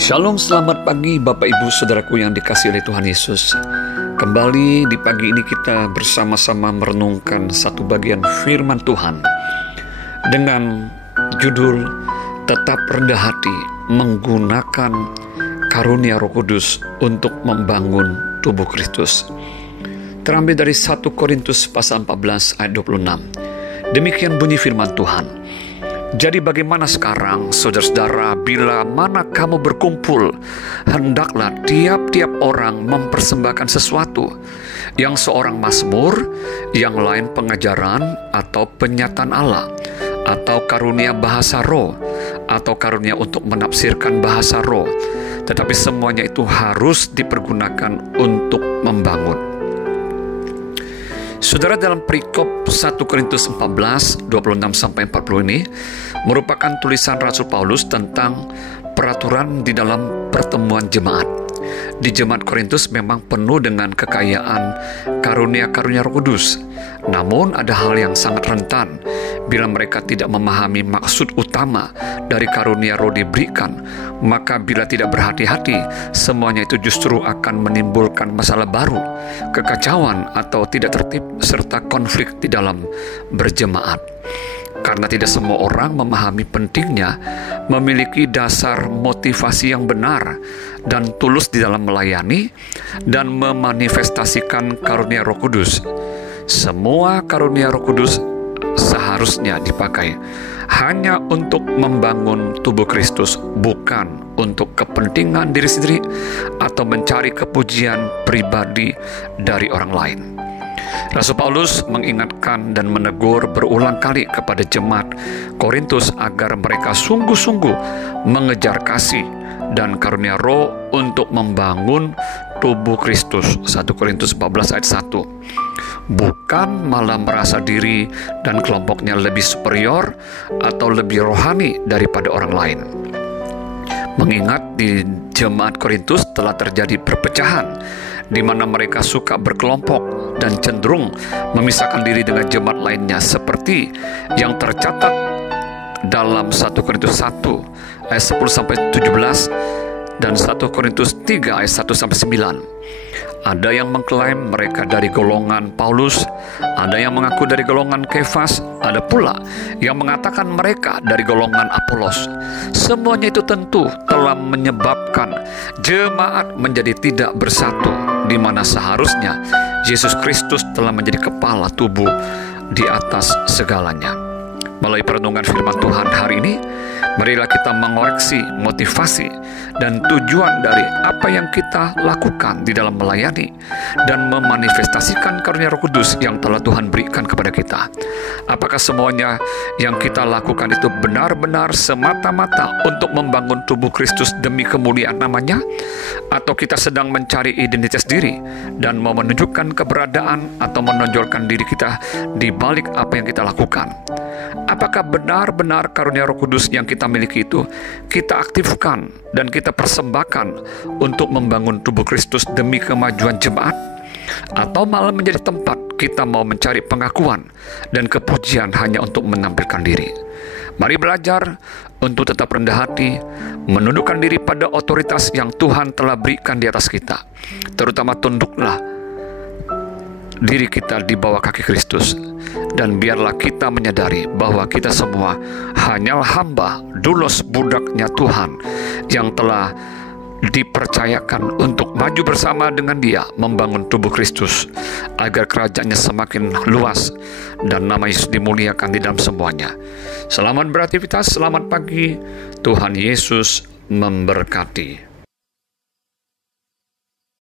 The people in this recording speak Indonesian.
Shalom, selamat pagi Bapak Ibu Saudaraku yang dikasihi oleh Tuhan Yesus. Kembali di pagi ini kita bersama-sama merenungkan satu bagian firman Tuhan dengan judul Tetap Rendah Hati Menggunakan Karunia Roh Kudus untuk Membangun Tubuh Kristus. Terambil dari 1 Korintus pasal 14 ayat 26. Demikian bunyi firman Tuhan. Jadi bagaimana sekarang, saudara-saudara, bila mana kamu berkumpul, hendaklah tiap-tiap orang mempersembahkan sesuatu, yang seorang mazmur, yang lain pengajaran atau penyataan Allah, atau karunia bahasa roh, atau karunia untuk menafsirkan bahasa roh. Tetapi semuanya itu harus dipergunakan untuk membangun. Saudara, dalam perikop 1 Korintus 14, 26-40 ini merupakan tulisan Rasul Paulus tentang peraturan di dalam pertemuan jemaat. Di jemaat Korintus memang penuh dengan kekayaan karunia-karunia Roh Kudus. Namun ada hal yang sangat rentan bila mereka tidak memahami maksud utama dari karunia roh diberikan. Maka bila tidak berhati-hati, semuanya itu justru akan menimbulkan masalah baru, kekacauan atau tidak tertib, serta konflik di dalam berjemaat. Karena tidak semua orang memahami pentingnya memiliki dasar motivasi yang benar dan tulus di dalam melayani dan memanifestasikan karunia Roh Kudus. Semua karunia Roh Kudus seharusnya dipakai hanya untuk membangun tubuh Kristus, bukan untuk kepentingan diri sendiri atau mencari kepujian pribadi dari orang lain. Rasul Paulus mengingatkan dan menegur berulang kali kepada jemaat Korintus agar mereka sungguh-sungguh mengejar kasih dan karunia roh untuk membangun tubuh Kristus. 1 Korintus 14 ayat 1. Bukan malah merasa diri dan kelompoknya lebih superior atau lebih rohani daripada orang lain. Mengingat di jemaat Korintus telah terjadi perpecahan, di mana mereka suka berkelompok dan cenderung memisahkan diri dengan jemaat lainnya, seperti yang tercatat dalam 1 Korintus 1 ayat 10-17 dan 1 Korintus 3 ayat 1-9. Ada yang mengklaim mereka dari golongan Paulus, ada yang mengaku dari golongan Kefas, ada pula yang mengatakan mereka dari golongan Apolos. Semuanya itu tentu telah menyebabkan jemaat menjadi tidak bersatu, di mana seharusnya Yesus Kristus telah menjadi kepala tubuh di atas segalanya. Melalui perenungan firman Tuhan hari ini, marilah kita mengoreksi motivasi dan tujuan dari apa yang kita lakukan di dalam melayani dan memanifestasikan karunia Roh Kudus yang telah Tuhan berikan kepada kita. Apakah semuanya yang kita lakukan itu benar-benar semata-mata untuk membangun tubuh Kristus demi kemuliaan namanya? Atau kita sedang mencari identitas diri dan mau menunjukkan keberadaan atau menonjolkan diri kita di balik apa yang kita lakukan? Apakah benar-benar karunia Roh Kudus yang kita miliki itu kita aktifkan dan kita persembahkan untuk membangun tubuh Kristus demi kemajuan jemaat? Atau malah menjadi tempat kita mau mencari pengakuan dan kepujian hanya untuk menampilkan diri? Mari belajar untuk tetap rendah hati, menundukkan diri pada otoritas yang Tuhan telah berikan di atas kita. Terutama tunduklah diri kita di bawah kaki Kristus. Dan biarlah kita menyadari bahwa kita semua hanyalah hamba, doulos, budaknya Tuhan yang telah dipercayakan untuk maju bersama dengan Dia membangun tubuh Kristus agar kerajaannya semakin luas dan nama Yesus dimuliakan di dalam semuanya. Selamat beraktivitas, selamat pagi, Tuhan Yesus memberkati.